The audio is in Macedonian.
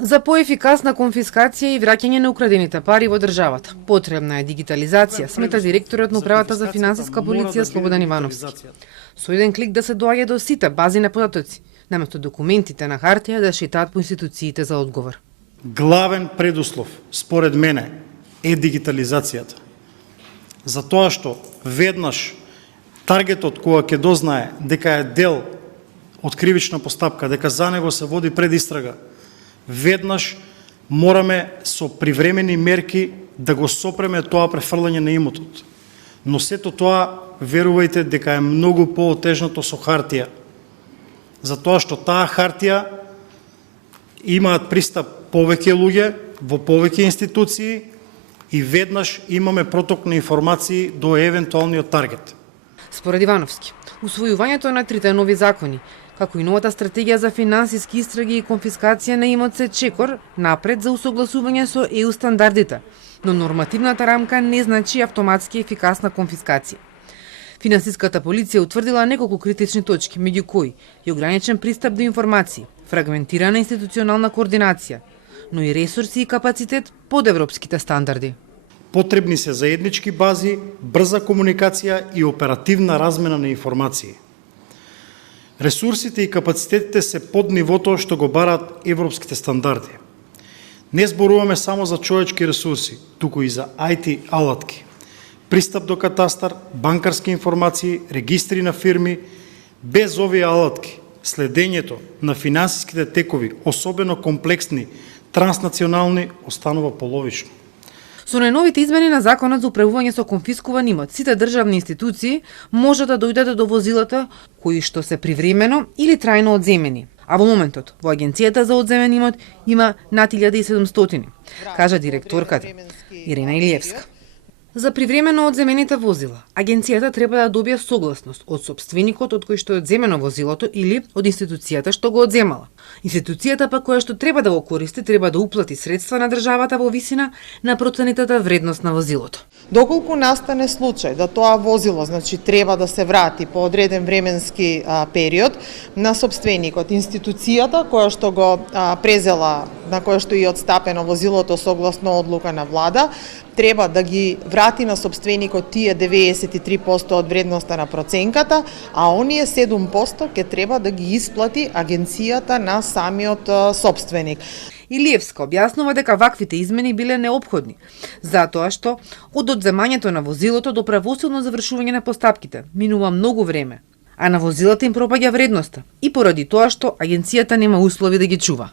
За поефикасна конфискација и враќање на украдените пари во државата, потребна е дигитализација, смета директорот на управата за финансиска полиција Слободан Ивановски. Со еден клик да се доаѓа до сите бази на податоци, наместо документите на хартија да шетаат по институциите за одговор. Главен предуслов, според мене, е дигитализацијата. Затоа што веднаш таргетот кога ќе дознае дека е дел од кривична постапка, дека за него се води предистрага, веднаш мораме со привремени мерки да го сопреме тоа префрлање на имотот. Но сето тоа, верувајте, дека е многу поотежното со хартија. Затоа што таа хартија имаат пристап повеќе луѓе во повеќе институции и веднаш имаме проток на информации до евентуалниот таргет. Според Ивановски, усвојувањето на трите нови закони, како и новата стратегија за финансиски истраги и конфискација на имот се чекор напред за усогласување со ЕУ стандардите, но нормативната рамка не значи автоматски ефикасна конфискација. Финансиската полиција утврдила неколку критични точки, меѓу кои и ограничен пристап до информации, фрагментирана институционална координација, но и ресурси и капацитет под европските стандарди. Потребни се заеднички бази, брза комуникација и оперативна размена на информации. Ресурсите и капацитетите се под нивото што го бараат европските стандарди. Не зборуваме само за човечки ресурси, туку и за IT алатки, пристап до катастар, банкарски информации, регистри на фирми. Без овие алатки, следењето на финансиските текови, особено комплексни, транснационални, останува половично. Со најновите измени на Законот за управување со конфискуван имот, сите државни институции може да дојдат до возилата кои што се привремено или трајно одземени. А во моментот, во Агенцијата за одземен имот има над 1700, кажа директорката Ирина Илиевска. За привремено одземените возила, агенцијата треба да добие согласност од сопственикот од кој што е одземено возилото или од институцијата што го одземала. Институцијата па која што треба да го користи треба да уплати средства на државата во висина на проценетата вредност на возилото. Доколку настане случај да тоа возило, треба да се врати по одреден временски период на сопственикот, институцијата која што го презела, на која што и отстапено возилото согласно одлука на влада, треба да ги врати на сопственикот тие 93% од вредноста на проценката, а оние 7% ќе треба да ги исплати агенцијата на самиот сопственик. Илиевска објаснува дека ваквите измени биле неопходни, затоа што од одземањето на возилото до правосудно завршување на постапките минува многу време, а на возилата им пропаѓа вредноста и поради тоа што агенцијата нема услови да ги чува.